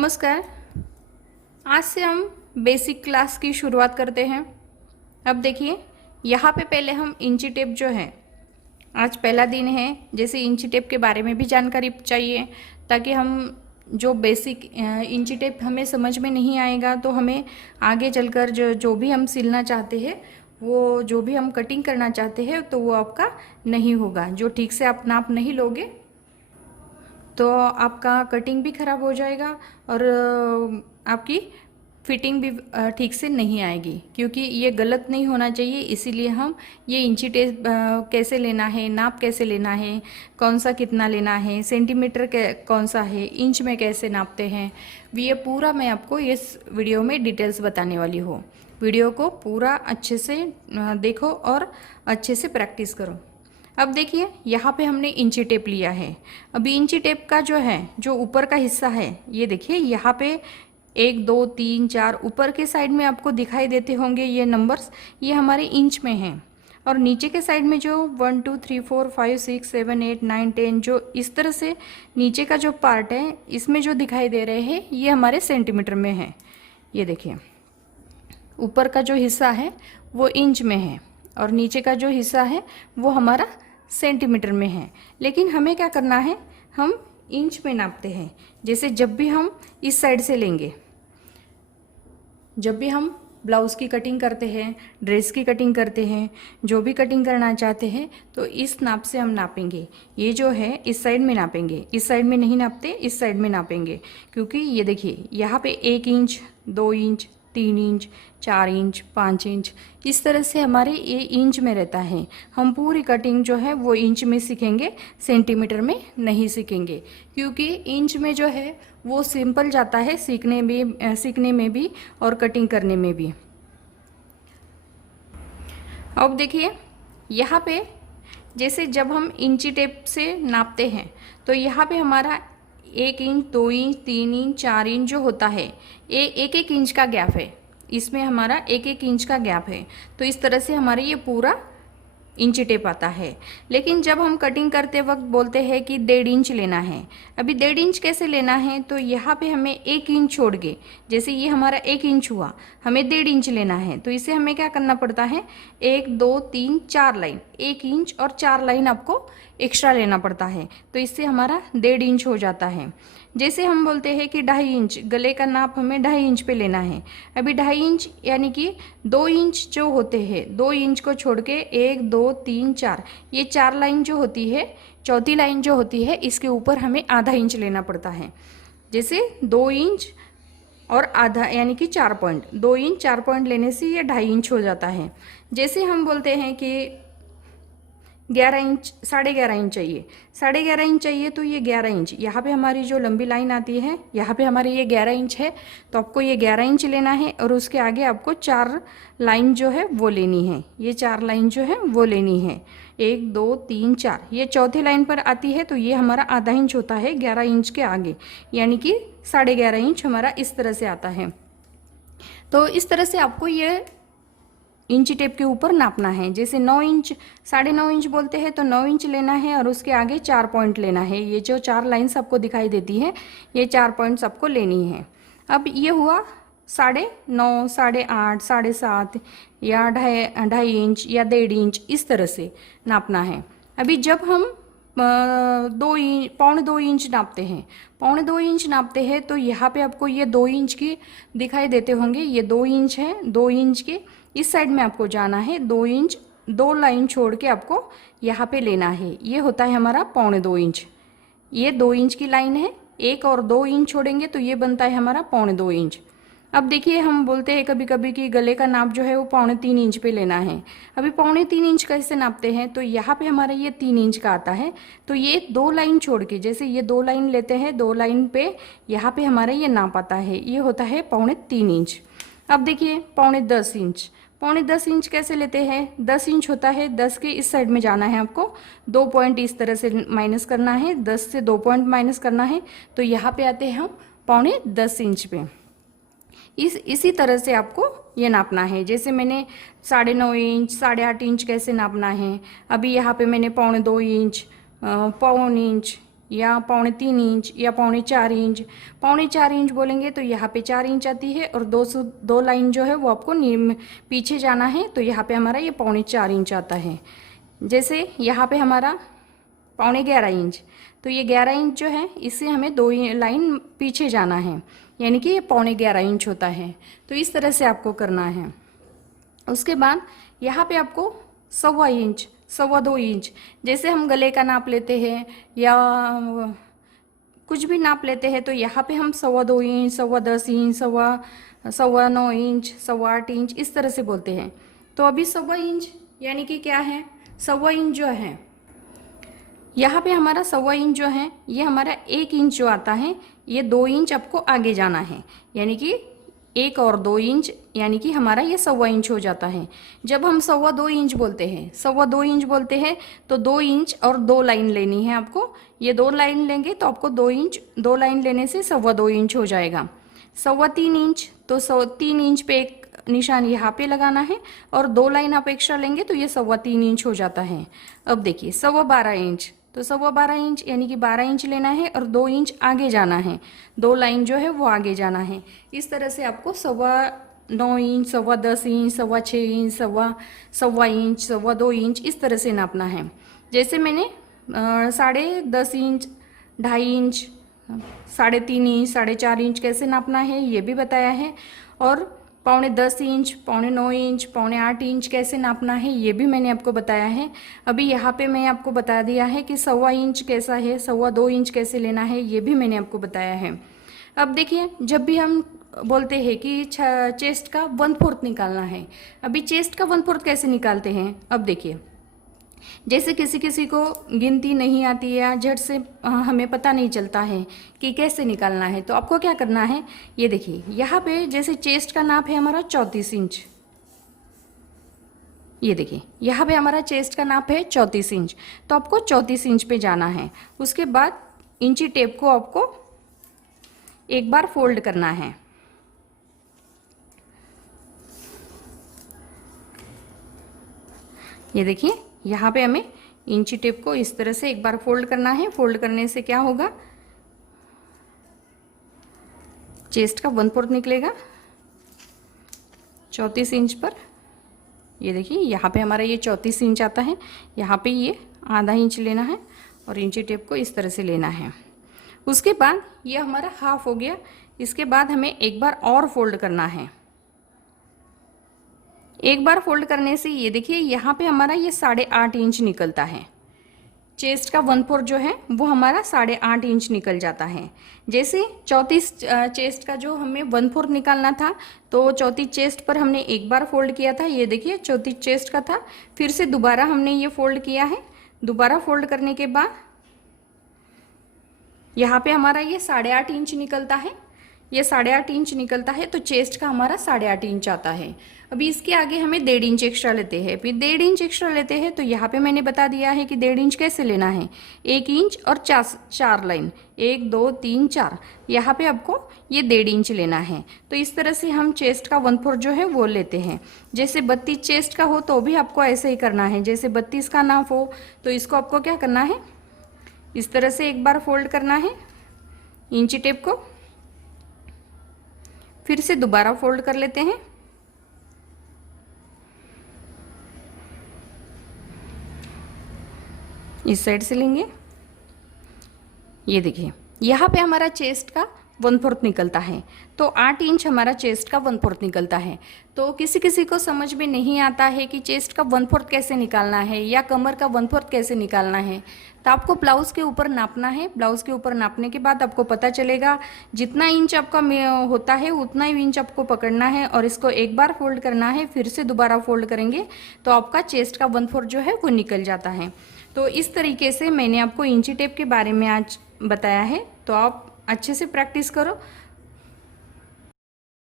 नमस्कार। आज से हम बेसिक क्लास की शुरुआत करते हैं। अब देखिए, यहाँ पे पहले हम इंची टेप जो है, आज पहला दिन है, जैसे इंची टेप के बारे में भी जानकारी चाहिए ताकि हम जो बेसिक इंची टेप हमें समझ में नहीं आएगा तो हमें आगे चलकर जो भी हम सिलना चाहते हैं, वो जो भी हम कटिंग करना चाहते हैं तो वो आपका नहीं होगा। जो ठीक से आप नाप नहीं लोगे तो आपका कटिंग भी ख़राब हो जाएगा और आपकी फिटिंग भी ठीक से नहीं आएगी, क्योंकि ये गलत नहीं होना चाहिए। इसीलिए हम ये इंची टेप कैसे लेना है, नाप कैसे लेना है, कौन सा कितना लेना है, सेंटीमीटर कौन सा है, इंच में कैसे नापते हैं, ये पूरा मैं आपको इस वीडियो में डिटेल्स बताने वाली हूँ। वीडियो को पूरा अच्छे से देखो और अच्छे से प्रैक्टिस करो। अब देखिए, यहाँ पे हमने इंची टेप लिया है। अभी इंची टेप का जो है, जो ऊपर का हिस्सा है, ये देखिए यहाँ पे 1 2 3 4 ऊपर के साइड में आपको दिखाई देते होंगे ये नंबर्स, ये हमारे इंच में हैं। और नीचे के साइड में जो 1 2 3 4 5 6 7 8 9 10 जो इस तरह से नीचे का जो पार्ट है, इसमें जो दिखाई दे रहे हैं ये हमारे सेंटीमीटर में है। ये देखिए, ऊपर का जो हिस्सा है वो इंच में है और नीचे का जो हिस्सा है वो हमारा सेंटीमीटर में है। लेकिन हमें क्या करना है, हम इंच में नापते हैं। जैसे जब भी हम इस साइड से लेंगे, जब भी हम ब्लाउज़ की कटिंग करते हैं, ड्रेस की कटिंग करते हैं, जो भी कटिंग करना चाहते हैं तो इस नाप से हम नापेंगे। ये जो है इस साइड में नापेंगे, इस साइड में नहीं नापते, इस साइड में नापेंगे। क्योंकि ये देखिए, यहाँ पे 1 inch 2 inch 3 inch 4 inch 5 inch इस तरह से हमारे ये इंच में रहता है। हम पूरी कटिंग जो है वो इंच में सीखेंगे, सेंटीमीटर में नहीं सीखेंगे, क्योंकि इंच में जो है वो सिंपल जाता है सीखने में भी और कटिंग करने में भी। अब देखिए, यहाँ पे जैसे जब हम इंची टेप से नापते हैं तो यहाँ पे हमारा 1 इंच 2 इंच 3 इंच 4 इंच जो होता है, ये 1 इंच का गैप है। इसमें हमारा 1 इंच का गैप है। तो इस तरह से हमारे ये पूरा इंची टेप आता है। लेकिन जब हम कटिंग करते वक्त बोलते हैं कि 1.5 इंच लेना है। अभी 1.5 इंच कैसे लेना है, तो यहाँ पे हमें 1 इंच छोड़ के, जैसे ये हमारा 1 इंच हुआ, हमें 1.5 इंच लेना है, तो इसे हमें क्या करना पड़ता है, 1 2 3 4 लाइन, 1 इंच और 4 लाइन आपको एक्स्ट्रा लेना पड़ता है। तो इससे हमारा 1.5 इंच हो जाता है। जैसे हम बोलते हैं कि 2.5 इंच, गले का नाप हमें 2.5 इंच पे लेना है। अभी 2.5 इंच यानी कि 2 इंच जो होते हैं, 2 इंच को छोड़ के 1 2 3 4, ये 4 लाइन जो होती है, चौथी लाइन जो होती है, इसके ऊपर हमें आधा इंच लेना पड़ता है। जैसे 2 इंच और आधा यानी कि 4 पॉइंट, 2 इंच 4 पॉइंट लेने से ये 2.5 इंच हो जाता है। जैसे हम बोलते हैं कि 11 इंच 11.5 इंच चाहिए, 11.5 इंच चाहिए, तो ये 11 इंच, यहाँ पे हमारी जो लंबी लाइन आती है, यहाँ पे हमारी ये 11 इंच है, तो आपको ये 11 इंच लेना है और उसके आगे आपको 4 लाइन जो है वो लेनी है। ये 4 लाइन जो है वो लेनी है, 1 2 3 4, ये चौथी लाइन पर आती है, तो ये हमारा आधा इंच होता है 11 इंच के आगे, यानी कि 11.5 इंच हमारा इस तरह से आता है। तो इस तरह से आपको ये इंची टेप के ऊपर नापना है। जैसे 9 इंच 9.5 इंच बोलते हैं तो 9 इंच लेना है और उसके आगे 4 पॉइंट लेना है। ये जो 4 लाइन्स आपको दिखाई देती है, ये 4 पॉइंट्स आपको लेनी है। अब ये हुआ 9.5 8.5 7.5 या 2.5 इंच या 1.5 इंच, इस तरह से नापना है। अभी जब हम 2 इंच नापते हैं, 2.25 इंच नापते हैं, तो यहाँ पे आपको ये 2 इंच की दिखाई देते होंगे, ये 2 इंच है। 2 इंच के इस साइड में आपको जाना है, 2 इंच 2 लाइन छोड़ के आपको यहाँ पे लेना है। ये होता है हमारा 2.25 इंच। ये 2 इंच की लाइन है, 1 और 2 इंच छोड़ेंगे तो ये बनता है हमारा 2.25 इंच। अब देखिए, हम बोलते हैं कभी कभी कि गले का नाप जो है वो 3.25 इंच पे लेना है। अभी 3.25 इंच कैसे नापते हैं, तो यहाँ पे हमारा ये 3 इंच का आता है, तो ये 2 लाइन छोड़ के, जैसे ये 2 लाइन लेते हैं, 2 लाइन पे यहाँ पे हमारा ये नाप आता है, ये होता है 3.25 इंच। अब देखिए 10.5 इंच, 10.5 इंच कैसे लेते हैं, 10 इंच होता है, 10 के इस साइड में जाना है आपको, 2 पॉइंट इस तरह से माइनस करना है, 10 से 2 पॉइंट माइनस करना है, तो यहाँ पे आते हैं हम 10.5 इंच पे। इसी तरह से आपको ये नापना है। जैसे मैंने 9.5 इंच 8.5 इंच कैसे नापना है, अभी यहाँ पे मैंने 2.25 इंच, 1.25 इंच, या 3.25 इंच या 4.25 इंच। 4.25 इंच बोलेंगे तो यहाँ पे 4 इंच आती है, और 2 लाइन जो है वो आपको पीछे जाना है, तो यहाँ पे हमारा ये 4.25 इंच आता है। जैसे यहाँ पे हमारा 11.5 इंच, तो ये 11 इंच जो है इससे हमें 2 लाइन पीछे जाना है, यानी कि ये 11.25 इंच होता है। तो इस तरह से आपको करना है। उसके बाद यहाँ पे आपको 1.25 इंच, 2.25 इंच, जैसे हम गले का नाप लेते हैं या कुछ भी नाप लेते हैं, तो यहाँ पे हम 2.25 इंच, 10.25 इंच, 9.25 इंच, 8.25 इंच इस तरह से बोलते हैं। तो अभी 1.25 इंच यानी कि क्या है, 1.25 इंच जो है यहाँ पे हमारा 1.25 इंच जो है ये हमारा 1 इंच जो आता है, ये 2 इंच आपको आगे जाना है, यानी कि 1 और 2 इंच, यानी कि हमारा ये 1.25 इंच हो जाता है। जब हम 2.25 इंच बोलते हैं, 2.25 इंच बोलते हैं, तो 2 इंच और 2 लाइन लेनी है आपको। ये 2 लाइन लेंगे तो आपको 2 इंच, 2 लाइन लेने से 2.25 इंच हो जाएगा। 3.25 इंच, तो 3 इंच पे एक निशान यहाँ पे लगाना है, और 2 लाइन आप एक्स्ट्रा लेंगे तो ये 3.25 इंच हो जाता है। अब देखिए 12.25 इंच, तो 12.25 इंच यानी कि 12 इंच लेना है और 2 इंच आगे जाना है, 2 लाइन जो है वो आगे जाना है। इस तरह से आपको 9.25 inch, 10.25 inch, 6.25 inch, 1.25 inch, 2.25 inch इस तरह से नापना है। जैसे मैंने 10.5 इंच, 2.5 इंच, 3.5 इंच, 4.5 इंच कैसे नापना है ये भी बताया है, और 9.25 इंच, 9.25 इंच, 8.25 इंच कैसे नापना है ये भी मैंने आपको बताया है। अभी यहाँ पे मैं आपको बता दिया है कि 1.25 इंच कैसा है, 2.25 इंच कैसे लेना है ये भी मैंने आपको बताया है। अब देखिए, जब भी हम बोलते हैं कि चेस्ट का 1/4 निकालना है, अभी चेस्ट का 1/4 कैसे निकालते हैं, अब देखिए, जैसे किसी किसी को गिनती नहीं आती है या झट से हमें पता नहीं चलता है कि कैसे निकालना है, तो आपको क्या करना है, ये देखिए यहाँ पे जैसे चेस्ट का नाप है हमारा 34 इंच, ये देखिए यहाँ पे हमारा चेस्ट का नाप है 34 इंच, तो आपको 34 इंच पे जाना है। उसके बाद इंची टेप को आपको एक बार फोल्ड करना है, ये देखिए यहाँ पे हमें इंची टेप को इस तरह से एक बार फोल्ड करना है। फोल्ड करने से क्या होगा, चेस्ट का 1/4 निकलेगा 34 इंच पर। ये देखिए यहाँ पे हमारा ये 34 इंच आता है, यहाँ पे ये आधा इंच लेना है और इंची टेप को इस तरह से लेना है। उसके बाद ये हमारा हाफ हो गया। इसके बाद हमें एक बार और फोल्ड करना है। एक बार फोल्ड करने से ये देखिए यहाँ पे हमारा ये 8.5 इंच निकलता है। चेस्ट का 1/4 जो है वो हमारा 8.5 इंच निकल जाता है। जैसे 34 चेस्ट का जो हमें 1/4 निकालना था, तो चौथी चेस्ट पर हमने एक बार फोल्ड किया था, ये देखिए चौथी चेस्ट का था, फिर से दोबारा हमने ये फोल्ड किया है। दोबारा फोल्ड करने के बाद यहाँ पे हमारा ये 8.5 इंच निकलता है, ये 8.5 इंच निकलता है, तो चेस्ट का हमारा 8.5 इंच आता है। अभी इसके आगे हमें 1.5 इंच एक्स्ट्रा लेते हैं, फिर 1.5 इंच एक्स्ट्रा लेते हैं, तो यहाँ पे मैंने बता दिया है कि 1.5 इंच कैसे लेना है, 1 इंच और 4 लाइन, 1 2 3 4, यहाँ पे आपको ये 1.5 इंच लेना है। तो इस तरह से हम चेस्ट का 1/4 जो है वो लेते हैं। जैसे 32 चेस्ट का हो तो भी आपको ऐसे ही करना है। जैसे 32 का नाप हो तो इसको आपको क्या करना है, इस तरह से एक बार फोल्ड करना है इंची टेप को, फिर से दोबारा फोल्ड कर लेते हैं, इस साइड से लेंगे। ये देखिए यहाँ पे हमारा चेस्ट का 1/4 निकलता है, तो 8 इंच हमारा चेस्ट का 1/4 निकलता है। तो किसी किसी को समझ में नहीं आता है कि चेस्ट का 1/4 कैसे निकालना है या कमर का 1/4 कैसे निकालना है, तो आपको ब्लाउज़ के ऊपर नापना है। ब्लाउज़ के ऊपर नापने के बाद आपको पता चलेगा, जितना इंच आपका होता है उतना ही इंच आपको पकड़ना है और इसको एक बार फोल्ड करना है, फिर से दोबारा फोल्ड करेंगे तो आपका चेस्ट का 1/4 जो है वो निकल जाता है। तो इस तरीके से मैंने आपको इंची टेप के बारे में आज बताया है, तो आप अच्छे से प्रैक्टिस करो